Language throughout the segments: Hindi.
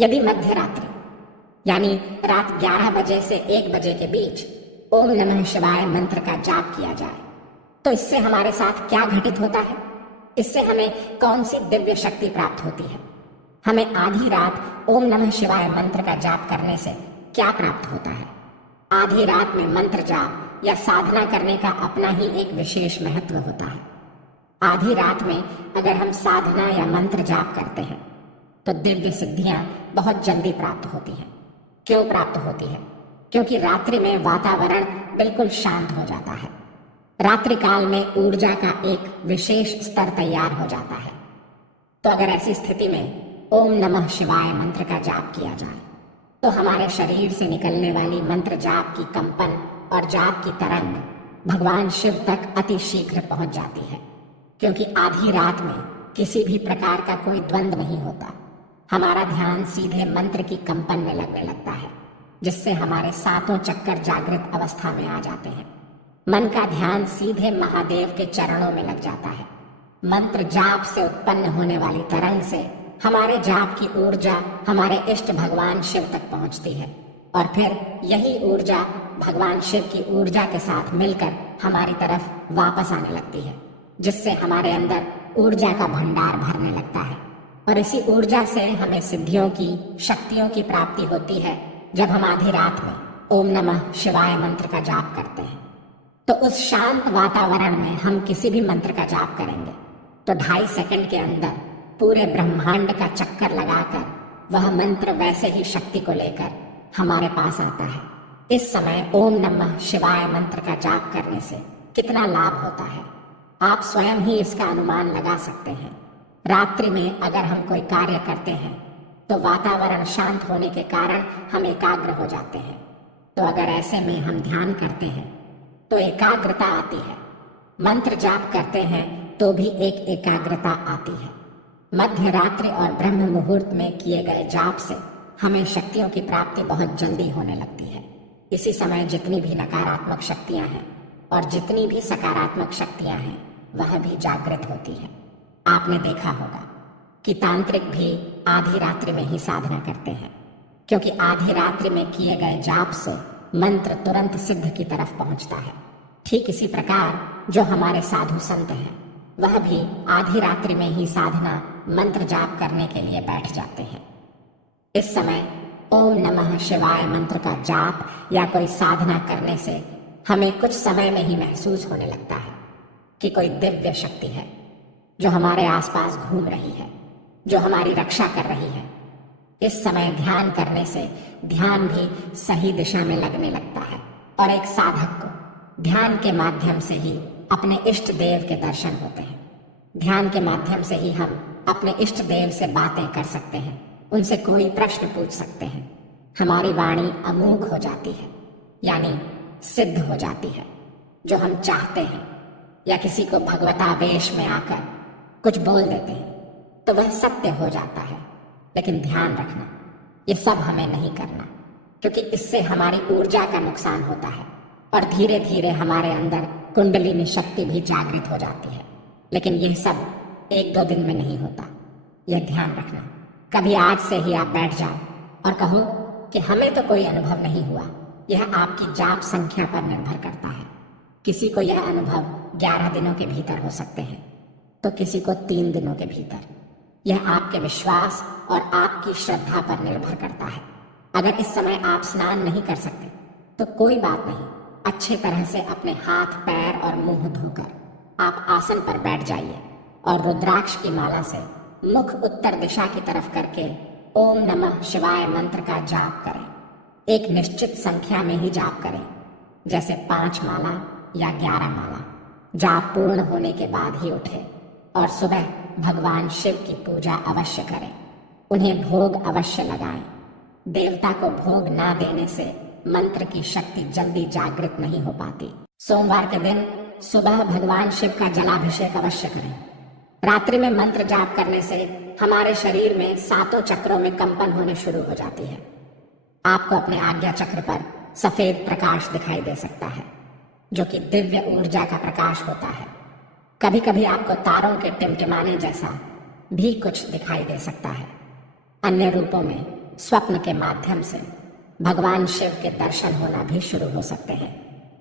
यदि मध्य रात्रि यानी रात 11 बजे से 1 बजे के बीच ओम नमः शिवाय मंत्र का जाप किया जाए तो इससे हमारे साथ क्या घटित होता है? इससे हमें कौन सी दिव्य शक्ति प्राप्त होती है? हमें आधी रात ओम नमः शिवाय मंत्र का जाप करने से क्या प्राप्त होता है? आधी रात में मंत्र जाप या साधना करने का अपना ही एक विशेष महत्व होता है। आधी रात में अगर हम साधना या मंत्र जाप करते हैं तो दिव्य सिद्धियां बहुत जल्दी प्राप्त होती हैं। क्यों प्राप्त होती है? क्योंकि रात्रि में वातावरण बिल्कुल शांत हो जाता है। रात्रि काल में ऊर्जा का एक विशेष स्तर तैयार हो जाता है। तो अगर ऐसी स्थिति में ओम नमः शिवाय मंत्र का जाप किया जाए तो हमारे शरीर से निकलने वाली मंत्र जाप की कंपन और जाप की तरंग भगवान शिव तक अति शीघ्र पहुंच जाती है। क्योंकि आधी रात में किसी भी प्रकार का कोई द्वंद्व नहीं होता। हमारा ध्यान सीधे मंत्र की कंपन में लगने लगता है, जिससे हमारे सातों चक्कर जागृत अवस्था में आ जाते हैं। मन का ध्यान सीधे महादेव के चरणों में लग जाता है। मंत्र जाप से उत्पन्न होने वाली तरंग से हमारे जाप की ऊर्जा हमारे इष्ट भगवान शिव तक पहुंचती है और फिर यही ऊर्जा भगवान शिव की ऊर्जा के साथ मिलकर हमारी तरफ वापस आने लगती है, जिससे हमारे अंदर ऊर्जा का भंडार भरने लगता है। और इसी ऊर्जा से हमें सिद्धियों की, शक्तियों की प्राप्ति होती है जब हम आधी रात में ओम नमः शिवाय मंत्र का जाप करते हैं। तो उस शांत वातावरण में हम किसी भी मंत्र का जाप करेंगे तो 2.5 सेकंड के अंदर पूरे ब्रह्मांड का चक्कर लगाकर वह मंत्र वैसे ही शक्ति को लेकर हमारे पास आता है। इस समय ओम नमः शिवाय मंत्र का जाप करने से कितना लाभ होता है, आप स्वयं ही इसका अनुमान लगा सकते हैं। रात्रि में अगर हम कोई कार्य करते हैं तो वातावरण शांत होने के कारण हम एकाग्र हो जाते हैं। तो अगर ऐसे में हम ध्यान करते हैं तो एकाग्रता आती है। मंत्र जाप करते हैं तो भी एक एकाग्रता आती है। मध्य रात्रि और ब्रह्म मुहूर्त में किए गए जाप से हमें शक्तियों की प्राप्ति बहुत जल्दी होने लगती है। इसी समय जितनी भी नकारात्मक शक्तियां हैं और जितनी भी सकारात्मक शक्तियां हैं वह भी जागृत होती है। आपने देखा होगा कि तांत्रिक भी आधी रात्रि में ही साधना करते हैं, क्योंकि आधी रात्रि में किए गए जाप से मंत्र तुरंत सिद्ध की तरफ पहुंचता है। ठीक इसी प्रकार जो हमारे साधु संत हैं वह भी आधी रात्रि में ही साधना मंत्र जाप करने के लिए बैठ जाते हैं। इस समय ओम नमः शिवाय मंत्र का जाप या कोई साधना करने से हमें कुछ समय में ही महसूस होने लगता है कि कोई दिव्य शक्ति है जो हमारे आसपास घूम रही है, जो हमारी रक्षा कर रही है। इस समय ध्यान करने से ध्यान भी सही दिशा में लगने लगता है और एक साधक को ध्यान के माध्यम से ही अपने इष्ट देव के दर्शन होते हैं। ध्यान के माध्यम से ही हम अपने इष्ट देव से बातें कर सकते हैं, उनसे कोई प्रश्न पूछ सकते हैं। हमारी वाणी अमोघ हो जाती है, यानी सिद्ध हो जाती है। जो हम चाहते हैं या किसी को भगवता वेश में आकर कुछ बोल देते हैं तो वह सत्य हो जाता है। लेकिन ध्यान रखना, ये सब हमें नहीं करना, क्योंकि इससे हमारी ऊर्जा का नुकसान होता है और धीरे धीरे हमारे अंदर कुंडलिनी शक्ति भी जागृत हो जाती है। लेकिन यह सब 1-2 दिन में नहीं होता, यह ध्यान रखना। कभी आज से ही आप बैठ जाओ और कहो कि हमें तो कोई अनुभव नहीं हुआ। यह आपकी जाप संख्या पर निर्भर करता है। किसी को यह अनुभव 11 दिनों के भीतर हो सकते हैं तो किसी को 3 दिनों के भीतर। यह आपके विश्वास और आपकी श्रद्धा पर निर्भर करता है। अगर इस समय आप स्नान नहीं कर सकते तो कोई बात नहीं, अच्छे तरह से अपने हाथ, पैर और मुंह धोकर आप आसन पर बैठ जाइए और रुद्राक्ष की माला से मुख उत्तर दिशा की तरफ करके ओम नमः शिवाय मंत्र का जाप करें। एक निश्चित संख्या में ही जाप करें, जैसे 5 माला या 11 माला। जाप पूर्ण होने के बाद ही उठे और सुबह भगवान शिव की पूजा अवश्य करें। उन्हें भोग अवश्य लगाएं। देवता को भोग ना देने से मंत्र की शक्ति जल्दी जागृत नहीं हो पाती। सोमवार के दिन सुबह भगवान शिव का जलाभिषेक अवश्य करें। रात्रि में मंत्र जाप करने से हमारे शरीर में सातों चक्रों में कंपन होने शुरू हो जाती है। आपको अपने आज्ञा चक्र पर सफेद प्रकाश दिखाई दे सकता है, जो कि दिव्य ऊर्जा का प्रकाश होता है। कभी कभी आपको तारों के टिमटिमाने जैसा भी कुछ दिखाई दे सकता है। अन्य रूपों में स्वप्न के माध्यम से भगवान शिव के दर्शन होना भी शुरू हो सकते हैं।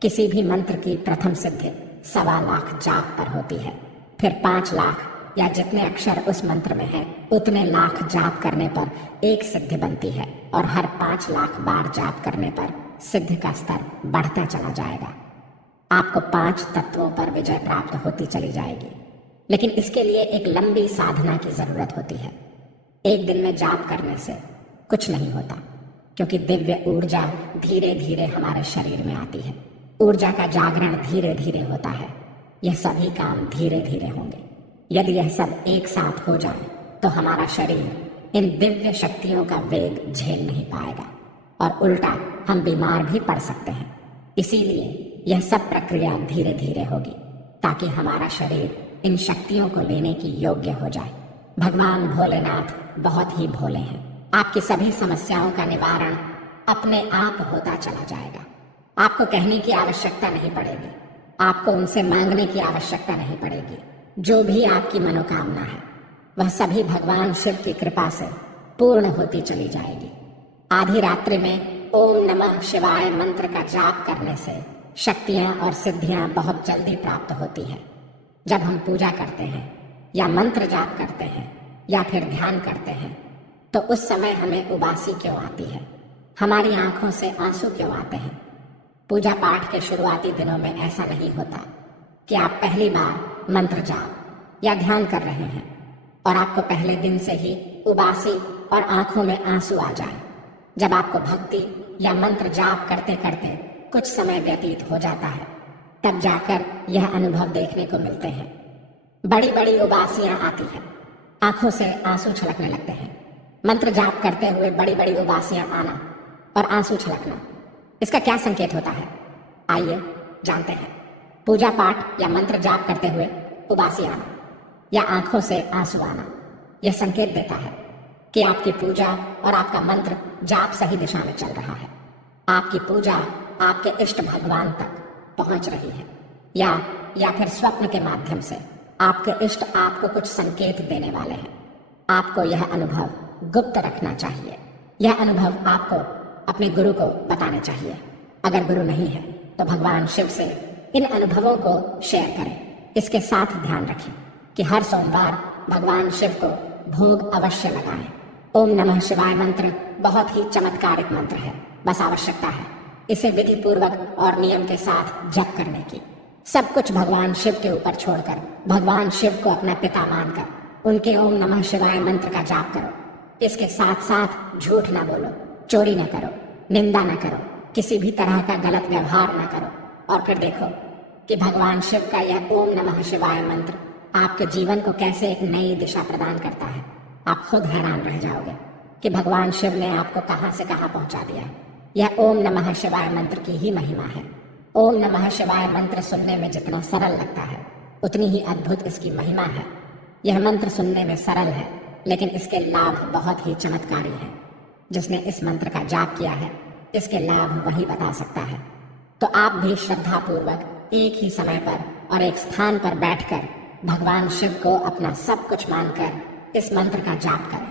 किसी भी मंत्र की प्रथम सिद्धि 1.25 लाख जाप पर होती है। फिर 5 लाख या जितने अक्षर उस मंत्र में हैं उतने लाख जाप करने पर एक सिद्धि बनती है और हर 5 लाख बार जाप करने पर सिद्धि का स्तर बढ़ता चला जाएगा। आपको 5 तत्वों पर विजय प्राप्त होती चली जाएगी, लेकिन इसके लिए एक लंबी साधना की जरूरत होती है। एक दिन में जाप करने से कुछ नहीं होता, क्योंकि दिव्य ऊर्जा धीरे धीरे हमारे शरीर में आती है। ऊर्जा का जागरण धीरे धीरे होता है। यह सभी काम धीरे धीरे होंगे। यदि यह सब एक साथ हो जाए तो हमारा शरीर इन दिव्य शक्तियों का वेग झेल नहीं पाएगा और उल्टा हम बीमार भी पड़ सकते हैं। इसीलिए यह सब प्रक्रिया धीरे धीरे होगी ताकि हमारा शरीर इन शक्तियों को लेने की योग्य हो जाए। भगवान भोलेनाथ बहुत ही भोले हैं। आपकी सभी समस्याओं का निवारण अपने आप होता चला जाएगा। आपको कहने की आवश्यकता नहीं पड़ेगी, आपको उनसे मांगने की आवश्यकता नहीं पड़ेगी। जो भी आपकी मनोकामना है वह सभी भगवान शिव की कृपा से पूर्ण होती चली जाएगी। आधी रात्रि में ओम नमः शिवाय मंत्र का जाप करने से शक्तियां और सिद्धियां बहुत जल्दी प्राप्त होती हैं। जब हम पूजा करते हैं या मंत्र जाप करते हैं या फिर ध्यान करते हैं तो उस समय हमें उबासी क्यों आती है, हमारी आंखों से आंसू क्यों आते हैं? पूजा पाठ के शुरुआती दिनों में ऐसा नहीं होता कि आप पहली बार मंत्र जाप या ध्यान कर रहे हैं और आपको पहले दिन से ही उबासी और आंखों में आंसू आ जाए। जब आपको भक्ति या मंत्र जाप करते करते कुछ समय व्यतीत हो जाता है तब जाकर यह अनुभव देखने को मिलते हैं। बड़ी बड़ी उबासियां आती हैं, आंखों से आंसू छलकने लगते हैं। मंत्र जाप करते हुए बड़ी बड़ी उबासियां आना और आंसू छलकना, इसका क्या संकेत होता है? आइए जानते हैं। पूजा पाठ या मंत्र जाप करते हुए उबासी आना या आंखों से आंसू आना यह संकेत देता है कि आपकी पूजा और आपका मंत्र जाप सही दिशा में चल रहा है। आपकी पूजा आपके इष्ट भगवान तक पहुंच रही है या फिर स्वप्न के माध्यम से आपके इष्ट आपको कुछ संकेत देने वाले हैं। आपको यह अनुभव गुप्त रखना चाहिए। यह अनुभव आपको अपने गुरु को बताना चाहिए। अगर गुरु नहीं है तो भगवान शिव से इन अनुभवों को शेयर करें। इसके साथ ध्यान रखें कि हर सोमवार भगवान शिव को भोग अवश्य लगाएं। ओम नमः शिवाय मंत्र बहुत ही चमत्कारिक मंत्र है। बस आवश्यकता है इसे विधि पूर्वक और नियम के साथ जप करने की। सब कुछ भगवान शिव के ऊपर छोड़कर भगवान शिव को अपना पिता मानकर उनके ओम नमः शिवाय मंत्र का जाप करो। इसके साथ साथ झूठ ना बोलो, चोरी न करो, निंदा न करो, किसी भी तरह का गलत व्यवहार न करो और फिर देखो कि भगवान शिव का यह ओम नमः शिवाय मंत्र आपके जीवन को कैसे एक नई दिशा प्रदान करता है। आप खुद हैरान रह जाओगे कि भगवान शिव ने आपको कहां से कहां पहुंचा दिया है। यह ओम नमः शिवाय मंत्र की ही महिमा है। ओम नमः शिवाय मंत्र सुनने में जितना सरल लगता है उतनी ही अद्भुत इसकी महिमा है। यह मंत्र सुनने में सरल है लेकिन इसके लाभ बहुत ही चमत्कारी हैं। जिसने इस मंत्र का जाप किया है इसके लाभ वही बता सकता है। तो आप भी श्रद्धा पूर्वक एक ही समय पर और एक स्थान पर बैठकर भगवान शिव को अपना सब कुछ मानकर इस मंत्र का जाप करें।